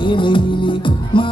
mini mini mini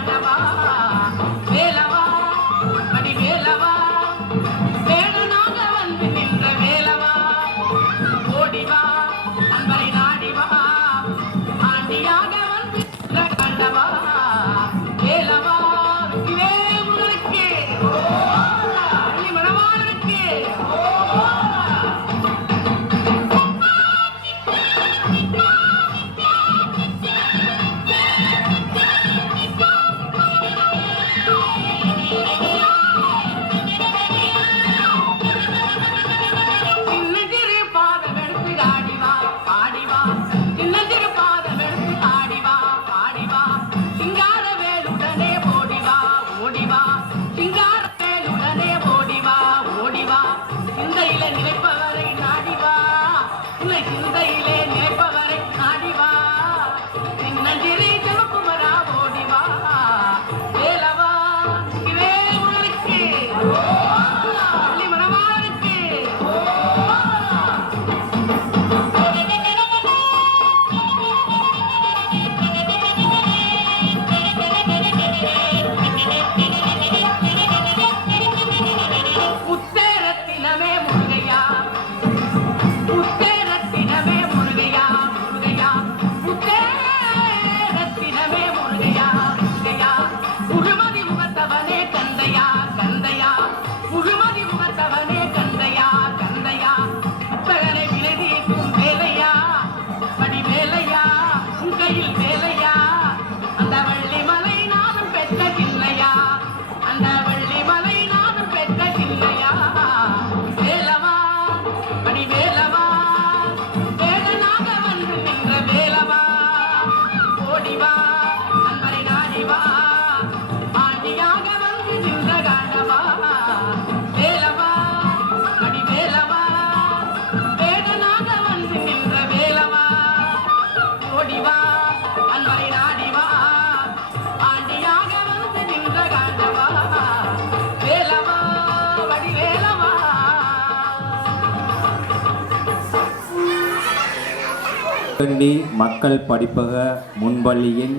நின்ற மக்கள் படிப்பக முன்பள்ளியின்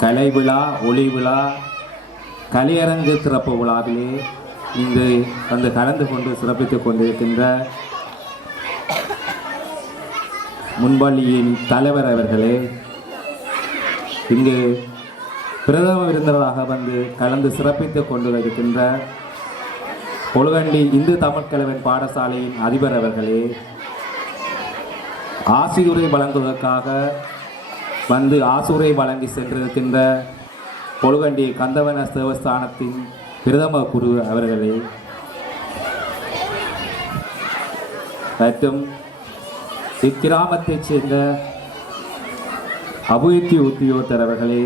கலை விழா ஒளி விழா கலையரங்கு சிறப்பு விழாவிலே இங்கு வந்து கலந்து கொண்டு சிறப்பித்துக் கொண்டிருக்கின்ற முன்பள்ளியின் தலைவர் அவர்களே இங்கு பிரதம விருந்தர்களாக வந்து கலந்து சிறப்பித்துக் கொண்டு இருக்கின்ற பொழுகண்டி இந்து தமிழ் பாடசாலையின் அதிபர் அவர்களே ஆசியுரை வழங்குவதற்காக வந்து ஆசூரை வழங்கி சென்றிருக்கின்ற பொழுகண்டி கந்தவன தேவஸ்தானத்தின் பிரதம குரு அவர்களே மற்றும் இக்கிராமத்தைச் சேர்ந்த அபுயத்தி உத்தியோகத்தர் அவர்களே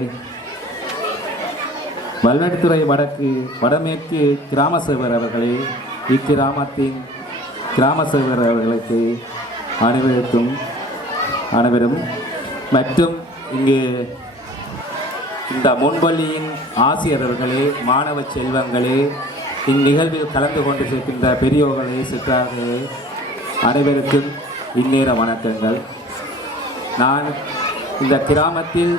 வல்வெடுத்துறை வடக்கு வடமேற்கு கிராம சேவர் அவர்களே இக்கிராமத்தின் கிராம சேவர் அவர்களுக்கு அனைவருக்கும் அனைவரும் மற்றும் இங்கு இந்த முன்பள்ளியின் ஆசிரியர்களே மாணவ செல்வங்களே இந்நிகழ்வில் கலந்து கொண்டு சேர்க்கின்ற பெரியோர்களே சிற்றார்களே அனைவருக்கும் இந்நேர வணக்கங்கள். நான் இந்த கிராமத்தில்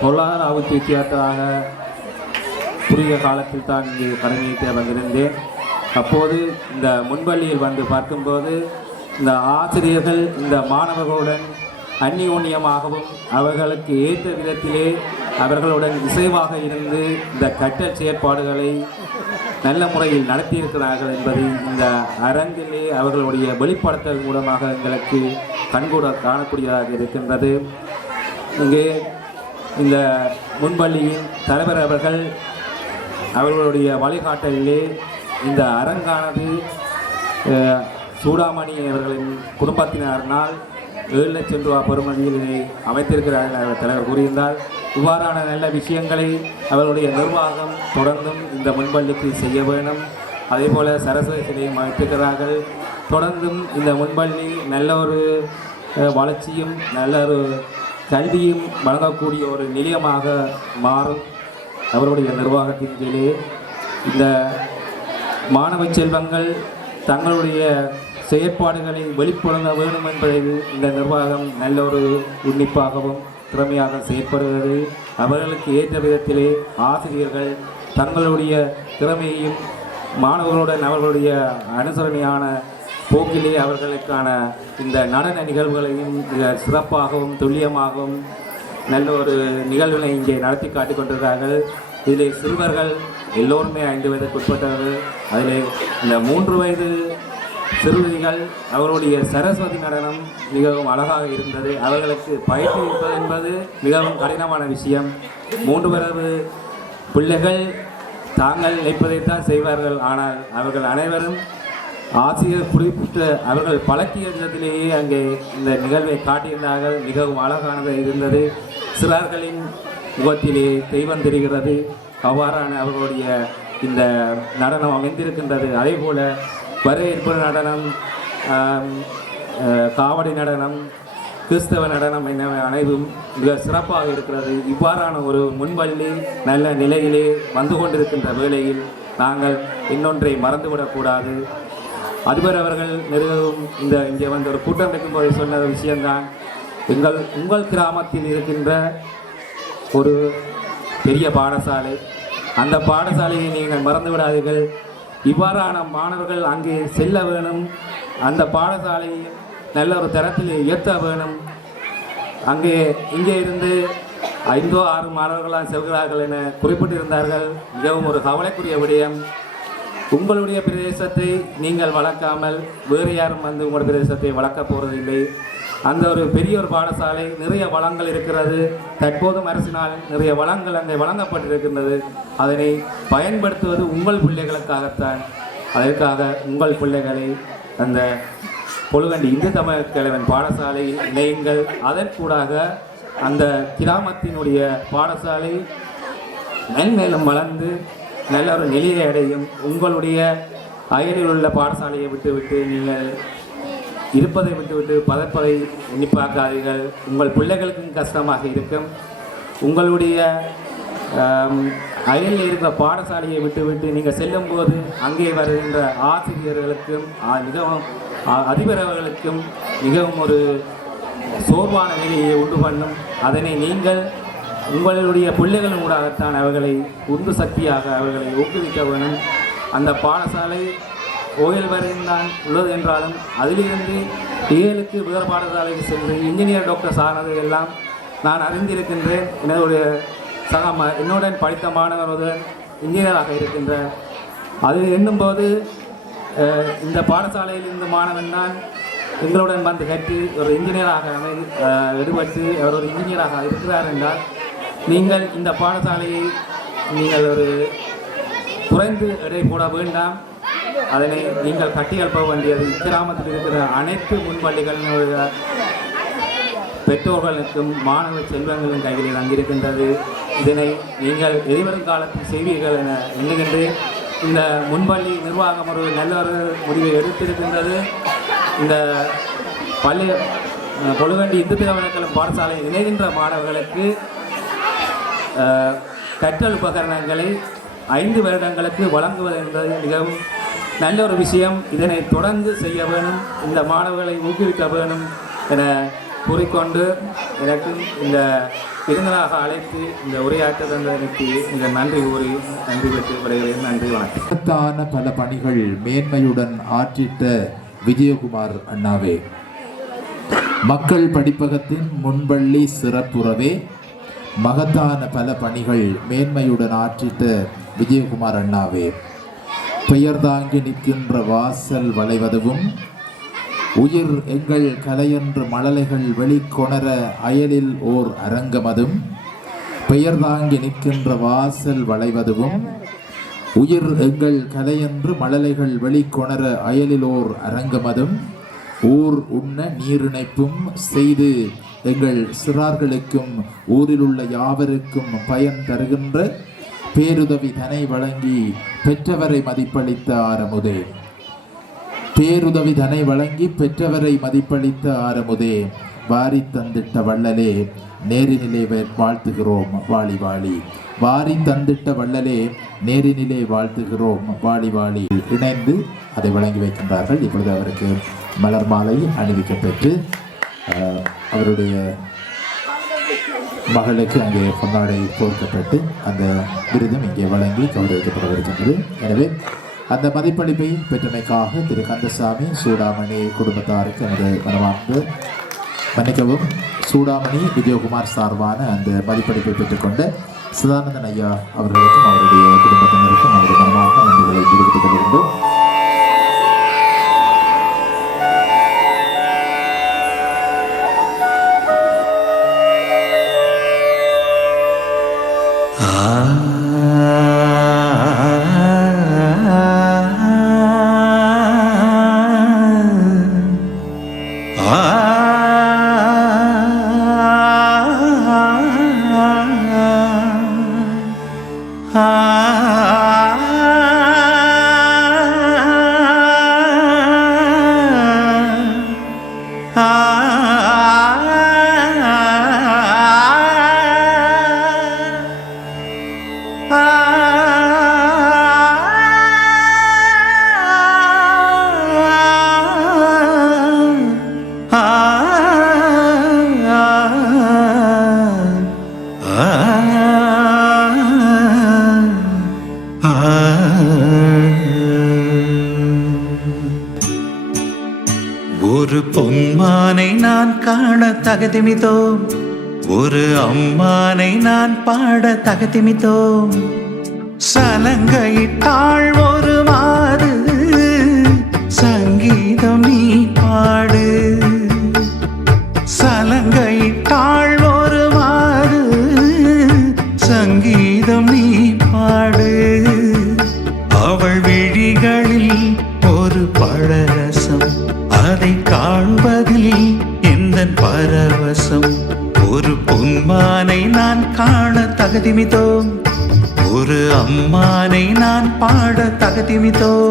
பொருளாதார ஆபத்து வித்தியாசமாக குறுகிய காலத்தில் தான் இங்கே கடமையிட்டு வந்திருந்தேன் அப்போது இந்த முன்பள்ளியில் வந்து பார்க்கும்போது இந்த ஆசிரியர்கள் இந்த மாணவர்களுடன் அந்நியோன்யமாகவும் அவர்களுக்கு ஏற்ற விதத்திலே அவர்களுடன் இசைவாக இருந்து இந்த கற்றல் செயற்பாடுகளை நல்ல முறையில் நடத்தியிருக்கிறார்கள் என்பதை இந்த அரங்கிலே அவர்களுடைய வெளிப்படுத்தல் மூலமாக எங்களுக்கு கண்கூட காணக்கூடியதாக இருக்கின்றது. இங்கே இந்த முன்பள்ளியின் தலைவர் அவர்கள் அவர்களுடைய வழிகாட்டலிலே இந்த அரங்கானது சூடாமணி அவர்களின் குடும்பத்தினரினால் ஏழு லட்சம் ரூபாய் பெருமதியினை அமைத்திருக்கிறார்கள் அவர் தலைவர் கூறியிருந்தால் இவ்வாறான நல்ல விஷயங்களை அவர்களுடைய நிர்வாகம் தொடர்ந்தும் இந்த முன்பள்ளிக்கு செய்ய வேண்டும். அதே போல சரஸ்வதி சிலையும் அமைத்திருக்கிறார்கள். தொடர்ந்தும் இந்த முன்பள்ளி நல்ல ஒரு வளர்ச்சியும் நல்ல ஒரு கல்வியும் வழங்கக்கூடிய ஒரு நிலையமாக மாறும் அவருடைய நிர்வாகத்தின் கீழே. இந்த மாணவ செல்வங்கள் தங்களுடைய செயற்பாடுகளை வெளிப்படுத்த வேண்டும் என்பதை இந்த நிர்வாகம் நல்ல ஒரு உன்னிப்பாகவும் திறமையாக செயற்படுகிறது. அவர்களுக்கு ஏற்ற விதத்திலே ஆசிரியர்கள் தங்களுடைய திறமையையும் மாணவர்களுடன் அவர்களுடைய அனுசரணையான போக்கிலே அவர்களுக்கான இந்த நடன நிகழ்வுகளையும் மிக சிறப்பாகவும் துல்லியமாகவும் நல்ல ஒரு நிகழ்வினை இங்கே நடத்தி காட்டிக் கொண்டிருக்கிறார்கள். இதில் சிறுவர்கள் எல்லோருமே ஐந்து வயதுக்கு உட்பட்டவர்கள் அதில் இந்த மூன்று வயது சிறுமிகள் அவருடைய சரஸ்வதி நடனம் மிகவும் அழகாக இருந்தது. அவர்களுக்கு பயிற்றுவிப்பது என்பது மிகவும் கடினமான விஷயம். மூன்று வயது பிள்ளைகள் தாங்கள் நினைப்பதைத்தான் செய்வார்கள். ஆனால் அவர்கள் அனைவரும் ஆசிரியர் குறிப்பிட்ட அவர்கள் பழக்கிய விதத்திலேயே அங்கே இந்த நிகழ்வை காட்டியிருந்தார்கள். மிகவும் அழகானது இருந்தது. சிறார்களின் முகத்திலே தெய்வம் தெரிகிறது. அவ்வாறான அவர்களுடைய இந்த நடனம் அமைந்திருக்கின்றது. அதே போல வரவேற்பு நடனம் காவடி நடனம் கிறிஸ்தவ நடனம் என அனைத்தும் மிக சிறப்பாக இருக்கிறது. இவ்வாறான ஒரு முன்பள்ளி நல்ல நிலையிலே வந்து கொண்டிருக்கின்ற வேளையில் நாங்கள் இன்னொன்றை மறந்துவிடக்கூடாது. அதிபர் அவர்கள் நிறுவும் இந்த இங்கே வந்து ஒரு கூட்டம் வைக்கும்போது சொன்ன விஷயம்தான். எங்கள் உங்கள் கிராமத்தில் இருக்கின்ற ஒரு பெரிய பாடசாலை. அந்த பாடசாலையை நீங்கள் மறந்து விடாதீர்கள் இவ்வாறான மாணவர்கள் அங்கே செல்ல வேணும். அந்த பாடசாலையை நல்ல ஒரு தரத்தில் உயர்த்த வேணும். அங்கே இங்கே இருந்து ஐந்தோ ஆறு மாணவர்களாக செல்கிறார்கள் என குறிப்பிட்டிருந்தார்கள். மிகவும் ஒரு கவலைக்குரிய விடயம். உங்களுடைய பிரதேசத்தை நீங்கள் வளர்க்காமல் வேறு யாரும் வந்து உங்களுடைய பிரதேசத்தை வளர்க்க போவதில்லை அந்த ஒரு பெரிய ஒரு பாடசாலை நிறைய வளங்கள் இருக்கிறது. தற்போதும் அரசினால் நிறைய வளங்கள் அங்கே வழங்கப்பட்டிருக்கின்றது. அதனை பயன்படுத்துவது உங்கள் பிள்ளைகளுக்காகத்தான். அதற்காக உங்கள் பிள்ளைகளை அந்த பொழுகண்டி இந்து தமிழ் கிழவன் பாடசாலையில் இணையுங்கள். அதற்கூடாக அந்த கிராமத்தினுடைய பாடசாலை மென்மேலும் வளர்ந்து நல்ல ஒரு நிலையை அடையும். உங்களுடைய அயலில் உள்ள பாடசாலையை விட்டுவிட்டு நீங்கள் இருப்பதை விட்டுவிட்டு பதப்பதை உன்னிப்பாக்காதீர்கள். உங்கள் பிள்ளைகளுக்கும் கஷ்டமாக இருக்கும். உங்களுடைய அயலில் இருக்கிற பாடசாலையை விட்டுவிட்டு நீங்கள் செல்லும்போது அங்கே வருகின்ற ஆசிரியர்களுக்கும் மிகவும் அதிபரவர்களுக்கும் அதிபர் அவர்களுக்கும் மிகவும் ஒரு சோர்வான நிலையை உண்டு பண்ணும். அதனை நீங்கள் உங்களுடைய பிள்ளைகளின் ஊடாகத்தான் அவர்களை உந்து சக்தியாக அவர்களை ஊக்குவிக்க வேணும். அந்த பாடசாலை ஓயல் வரையும் தான் உள்ளது என்றாலும் அதிலிருந்து டிஎலுக்கு வேறு பாடசாலைக்கு சென்று இன்ஜினியர் டாக்டர் சார்ந்தது எல்லாம் நான் அறிந்திருக்கின்றேன். என்னுடைய சக என்னுடன் படித்த மாணவர் ஒருவர் இன்ஜினியராக இருக்கின்ற அது எண்ணும்போது இந்த பாடசாலையில் இந்த மாணவன் தான் எங்களுடன் வந்து கட்டி ஒரு இன்ஜினியராக அமை ஈடுபட்டு அவர் ஒரு இன்ஜினியராக இருக்கிறார் என்றால் நீங்கள் இந்த பாடசாலையை நீங்கள் ஒரு குறைந்து எடை போட வேண்டாம். அதனை நீங்கள் கட்டியெழுப்ப வேண்டியது. இக்கிராமத்தில் இருக்கிற அனைத்து முன்பள்ளிகளினுடைய பெற்றோர்களுக்கும் மாணவ செல்வங்களும் கைகளில் அங்கிருக்கின்றது. இதனை நீங்கள் எதிர்வரும் காலத்தில் செய்வீர்கள் என எண்ணுகின்றேன். இந்த முன்பள்ளி நிர்வாகம் ஒரு நல்ல ஒரு முடிவை எடுத்திருக்கின்றது. இந்த பள்ளி அஹ், பொழுகண்டி இந்து திருவண்ணக்கலம் பாடசாலை இணைகின்ற மாணவர்களுக்கு கற்றல் உபகரணங்களை ஐந்து வருடங்களுக்கு வழங்குவது என்பது மிகவும் நல்ல ஒரு விஷயம். இதனை தொடர்ந்து செய்ய வேணும். இந்த மாணவர்களை ஊக்குவிக்க வேணும் என கூறிக்கொண்டு எனக்கு இந்த விருந்தினராக அழைத்து இந்த உரையாற்ற தந்ததற்கு மிக நன்றி கூறி நன்றி பெற்று விடைகிறேன் நன்றி வணக்கம். மகத்தான பல பணிகள் மேன்மையுடன் ஆற்றிட்ட விஜயகுமார் அண்ணாவே. மக்கள் படிப்பகத்தின் முன்பள்ளி சிறப்புறவே மகத்தான பல பணிகள் மேன்மையுடன் ஆற்றிட்ட விஜயகுமார் அண்ணாவே. பெயர் தாங்கி நிற்கின்ற வாசல் வளைவதுவும் உயிர் எங்கள் கலையென்று மழலைகள் வெளிக்கொணர அயலில் ஓர் அரங்கமதும் பெயர் தாங்கி நிற்கின்ற வாசல் வளைவதுவும் உயிர் எங்கள் கலையென்று மழலைகள் வெளிக்கொணர ஓர் அரங்கமதும் ஊர் உண்ண நீரிணைப்பும் செய்து எங்கள் சிறார்களுக்கும் ஊரில் உள்ள யாவருக்கும் பயன் தருகின்ற பேருதவி தனை வழங்கி பெற்றவரை மதிப்பளித்த ஆரமுதே. பேருதவி தனை வழங்கி பெற்றவரை மதிப்பளித்த ஆரமுதே. வாரி தந்திட்ட வள்ளலே நேரினிலே வாழ்த்துகிறோம் வாலி வாலி வாரி தந்திட்ட வள்ளலே நேரினிலே வாழ்த்துகிறோம் வாலி வாலி இணைந்து அதை வழங்கி வைக்கின்றார்கள். இப்பொழுது அவருக்கு மலர் மாலை அணிவிக்கப்பெற்று அவருடைய மகளுக்கு அங்கே பொன்னாடை போர்க்கப்பட்டு அந்த விருதும் இங்கே வழங்கி கௌரவிக்கப்படவிருக்கின்றது. எனவே அந்த மதிப்பளிப்பை பெற்றமைக்காக திரு கந்தசாமி சூடாமணி குடும்பத்தாருக்கு எனது மனமார்ந்து மன்னிக்கவும் சூடாமணி விஜயகுமார் சார்பான அந்த மதிப்பளிப்பை பெற்றுக்கொண்ட சதானந்தன் ஐயா அவர்களுக்கும் அவருடைய குடும்பத்தினருக்கும் அவருடைய மனமார்ந்த நன்றிகளை தெரிவித்துக் கொள்கின்றோம். தகுதிமிதோ ஒரு அம்மானை நான் பாட தகுதிமிதோ சலங்கையிட்டாள் ஒரு மாறு சங்கீதம் நீ তো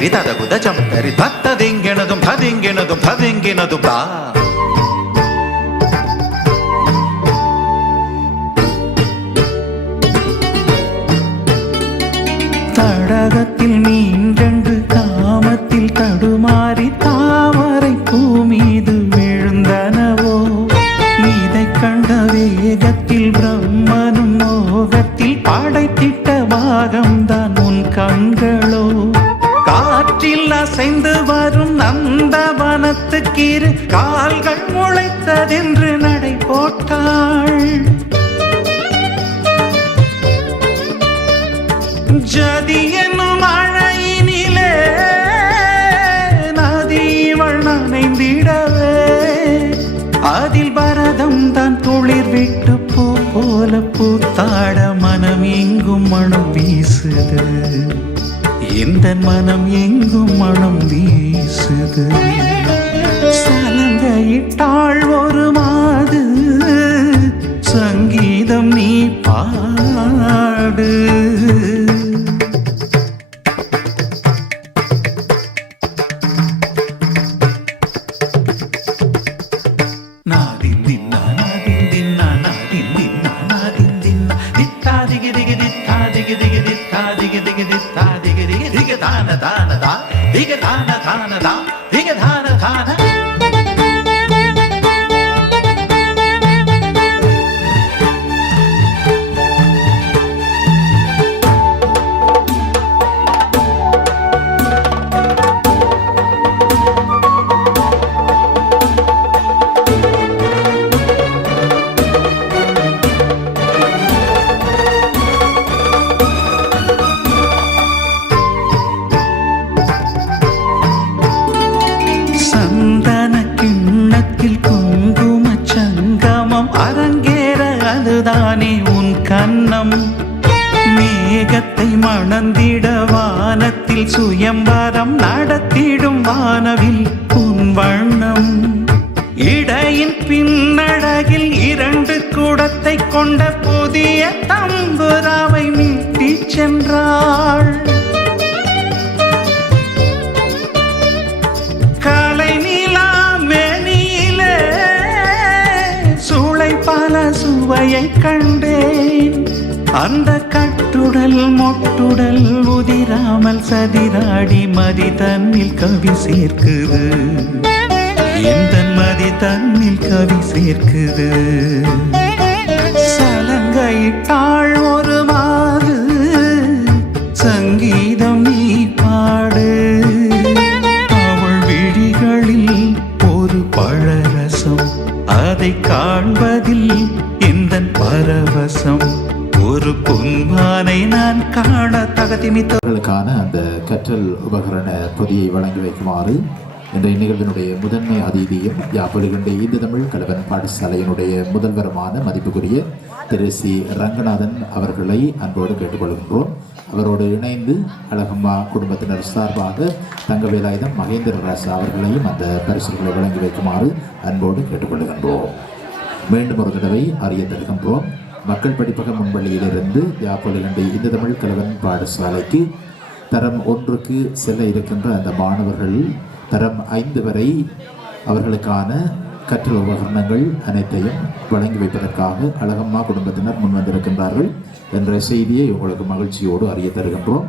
ധരി തതകുത ചം ധരി തത്തതിങ്കിണതും ധതിങ്കിണതും ധതിങ്കിണതും താ எந்த மனம் எங்கும் மனம் வீசுது. அந்த கட்டுடல் மொட்டுடல் உதிராமல் சதிராடி மதி தன்னில் கவி சேர்க்குது. எந்த மதி தன்னில் கவி சேர்க்குது. சலங்கையிட்டாள் பொன்மானை நான் காண தகதிமித்தவர்களுக்கான அந்த கற்றல் உபகரண பொதியை வழங்கி வைக்குமாறு இன்றைய நிகழ்வினுடைய முதன்மை அதிதியும் யாப்பொலிகண்டை இந்து தமிழ் கலவன் பாடசாலையினுடைய முதல்வருமான மதிப்புக்குரிய திரு சி. ரங்கநாதன் அவர்களை அன்போடு கேட்டுக்கொள்கின்றோம். அவரோடு இணைந்து அழகம்மா குடும்பத்தினர் சார்பாக தங்கவேலாயுதம் மகேந்திர ராசா அவர்களையும் அந்த பரிசுகளை வழங்கி வைக்குமாறு அன்போடு கேட்டுக்கொள்கின்றோம். மீண்டும் ஒரு தடவை அறிய தருகின்றோம். மக்கள் படிப்பக முன்பள்ளியிலிருந்து யாப்பொலிகண்டை இந்த தமிழ் கலவன் பாடசாலைக்கு தரம் ஒன்றுக்கு செல்ல இருக்கின்ற அந்த மாணவர்கள் தரம் ஐந்து வரை அவர்களுக்கான கற்றல் உபகரணங்கள் அனைத்தையும் வழங்கி வைப்பதற்காக அழகம்மா குடும்பத்தினர் முன்வந்திருக்கின்றார்கள். என்ற செய்தியை உங்களுக்கு மகிழ்ச்சியோடு அறிய தருகின்றோம்.